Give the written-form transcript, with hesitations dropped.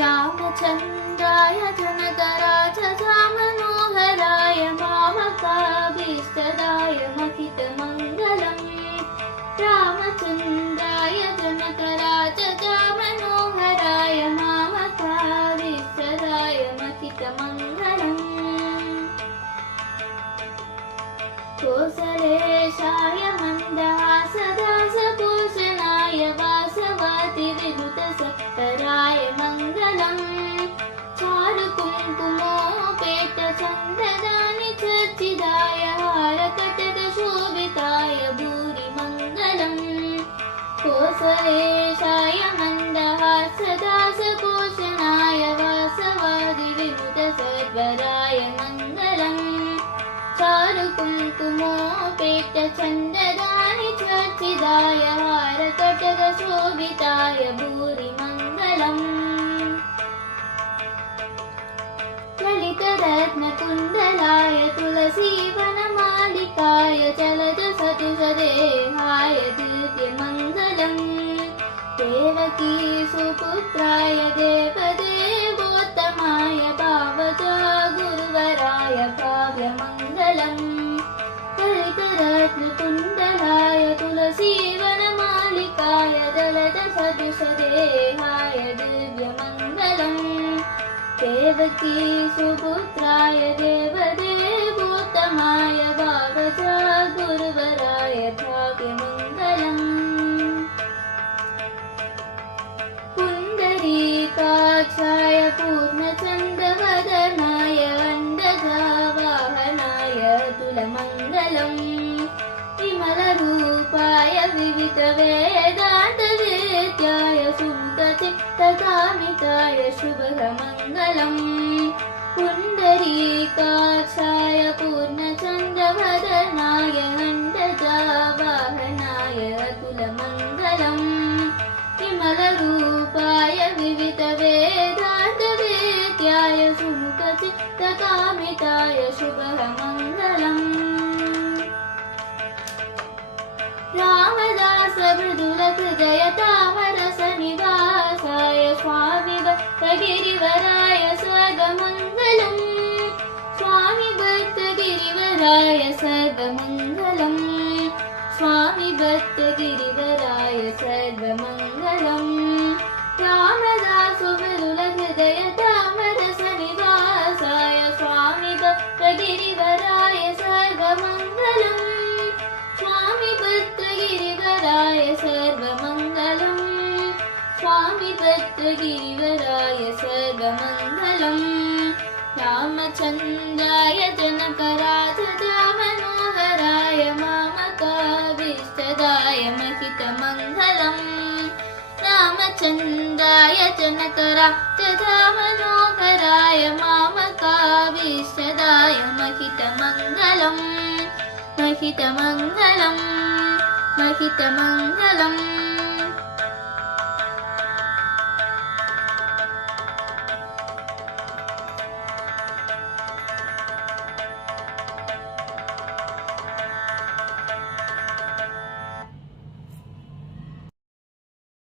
रामचन्द्राय जनकराजमनोहराय मामकाभीष्टदाय महितमङ्गलम् रामचन्द्राय जनकराजमनोहराय मामकाभीष्टदाय महितमङ्गलम् कोसलेशाय मन्दहासदासभूषणाय वासवातिविनुतसत्तराय मङ्गलम् चारुकुङ्कुमोपेतचन्द्रदानि चर्चिदाय हारकटकशोभिताय भूरि मङ्गलम् कोसलेशाय मन्दहासदासभूषणाय वासवादिविनुतसत्वराय मङ्गलम् चारुकुङ्कुमोपेतचन्ददानि चर्चिदाय हारकटकशोभिताय भूरि मङ्गलम् ललितरत्नकुण्डलाय तुलसीवनमालिकाय चलदसदृशदेहाय दिव्यमङ्गलम् देवकी सुपुत्राय देवदेवोत्तमाय भावजा गुरुवराय काव्यमङ्गलम् ललितरत्नकुण्डलाय तुलसीवनमालिकाय दलदसदृशदेहाय दिव्यमङ्गलम् देवकी सुपुत्राय देवदेवोत्तमाय भावजा गुरुवराय काव्यमङ्गलम् पुण्डरीकाक्षाय पूर्णचन्द्रवदनाय अण्डजावाहनाय तुलमङ्गलम् विमलरूपाय विविधवेदान्तवेद्याय सुमुखचित्तकामिताय शुभमङ्गलम् पुण्डरीकाक्षाय पूर्णचन्द्रवदनाय अण्डजावाहनाय तुलमङ्गलम् विमलरूपाय विविधवेदान्तवेद्याय सुमुखचित्तकामिताय शुभमङ्गलम् रामदास मृदुलहृदय तामरसनिवासाय स्वामि भक्तगिरिवराय सर्वमङ्गलम् स्वामि भक्तगिरिवराय सर्वमङ्गलम् स्वामि भक्तगिरिवराय सर्वमङ्गलम् रामदास मृदुलहृदय तामरसनिवासाय स्वामि भक्तगिरिवराय सर्वमङ्गलम् स्वामि भक्तगिरिवराय सर्वमङ्गलम् स्वामि भक्तगिरिवराय सर्वमङ्गलम् रामचन्द्राय जनकराजमनोहराय मामकाभीष्टदाय महितमङ्गलम् रामचन्द्राय जनकराजमनोहराय मामकाभीष्टदाय महितमङ्गलम् महितमङ्गलम् महितमङ्गलम्।